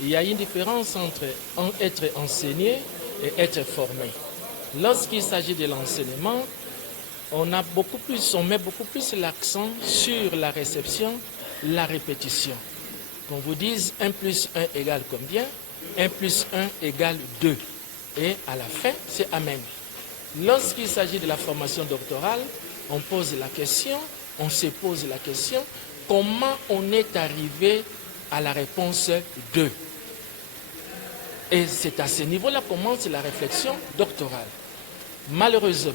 il y a une différence entre être enseigné et être formé. Lorsqu'il s'agit de l'enseignement, on met beaucoup plus l'accent sur la réception, la répétition. Qu'on vous dise 1 plus 1 égale combien? 1 plus 1 égale 2. Et à la fin, c'est Amen. Lorsqu'il s'agit de la formation doctorale, on pose la question, on se pose la question, comment on est arrivé à la réponse 2? Et c'est à ce niveau-là que commence la réflexion doctorale. Malheureusement,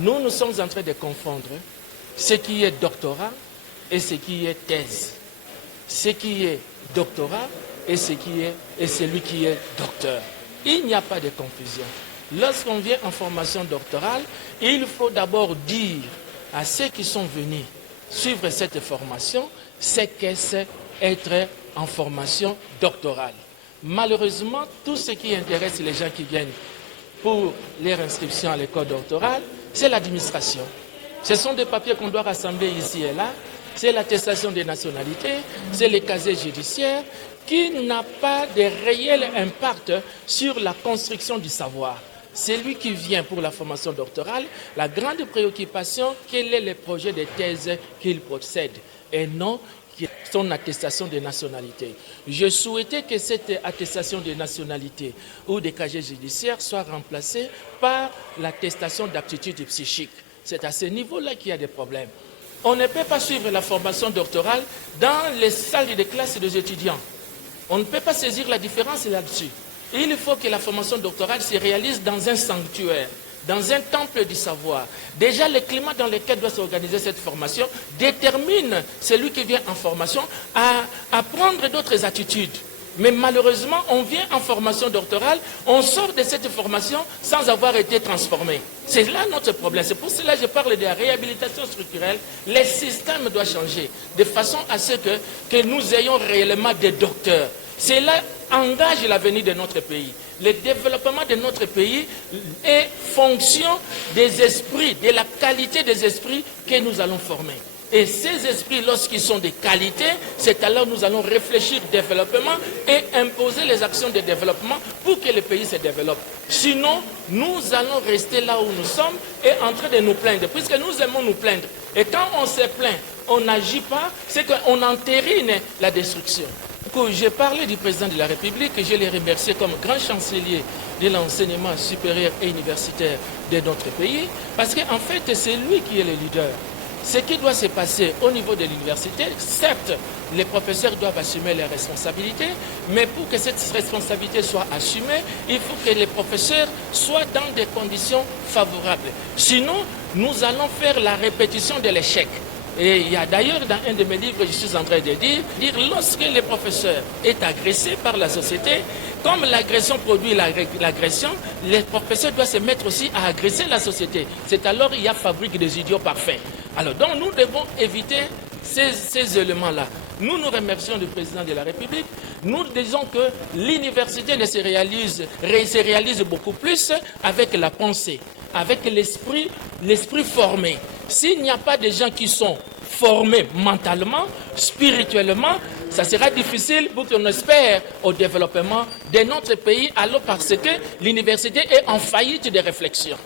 nous sommes en train de confondre ce qui est doctorat et ce qui est thèse. Ce qui est doctorat et celui qui est docteur. Il n'y a pas de confusion. Lorsqu'on vient en formation doctorale, il faut d'abord dire à ceux qui sont venus suivre cette formation ce qu'est être en formation doctorale. Malheureusement, tout ce qui intéresse les gens qui viennent pour leur inscription à l'école doctorale, c'est l'administration. Ce sont des papiers qu'on doit rassembler ici et là. C'est l'attestation des nationalités, c'est les casiers judiciaires qui n'a pas de réel impact sur la construction du savoir. C'est lui qui vient pour la formation doctorale, la grande préoccupation, quel est le projet de thèse qu'il possède et non son attestation de nationalité. Je souhaitais que cette attestation de nationalité ou des casiers judiciaires soit remplacée par l'attestation d'aptitude psychique. C'est à ce niveau-là qu'il y a des problèmes. On ne peut pas suivre la formation doctorale dans les salles de classe des étudiants. On ne peut pas saisir la différence là-dessus. Il faut que la formation doctorale se réalise dans un sanctuaire, dans un temple du savoir. Déjà, le climat dans lequel doit s'organiser cette formation détermine celui qui vient en formation à prendre d'autres attitudes. Mais malheureusement, on vient en formation doctorale, on sort de cette formation sans avoir été transformé. C'est là notre problème. C'est pour cela que je parle de la réhabilitation structurelle. Les systèmes doivent changer de façon à ce que nous ayons réellement des docteurs. Cela engage l'avenir de notre pays. Le développement de notre pays est fonction des esprits, de la qualité des esprits que nous allons former. Et ces esprits, lorsqu'ils sont de qualité, c'est alors que nous allons réfléchir développement et imposer les actions de développement pour que le pays se développe. Sinon, nous allons rester là où nous sommes et en train de nous plaindre, puisque nous aimons nous plaindre. Et quand on se plaint, on n'agit pas, c'est qu'on entérine la destruction. J'ai parlé du président de la République et je l'ai remercié comme grand chancelier de l'enseignement supérieur et universitaire de notre pays, parce qu'en fait, c'est lui qui est le leader. Ce qui doit se passer au niveau de l'université, certes, les professeurs doivent assumer leurs responsabilités, mais pour que cette responsabilité soit assumée, il faut que les professeurs soient dans des conditions favorables. Sinon, nous allons faire la répétition de l'échec. Et il y a d'ailleurs dans un de mes livres, je suis en train de dire lorsque le professeur est agressé par la société, comme l'agression produit l'agression, les professeurs doivent se mettre aussi à agresser la société. C'est alors qu'il y a fabrique des idiots parfaits. Alors donc nous devons éviter ces éléments-là. Nous nous remercions du président de la République. Nous disons que l'université se réalise beaucoup plus avec la pensée, avec l'esprit formé. S'il n'y a pas de gens qui sont formés mentalement, spirituellement, ça sera difficile pour qu'on espère au développement de notre pays, alors parce que l'université est en faillite de réflexion.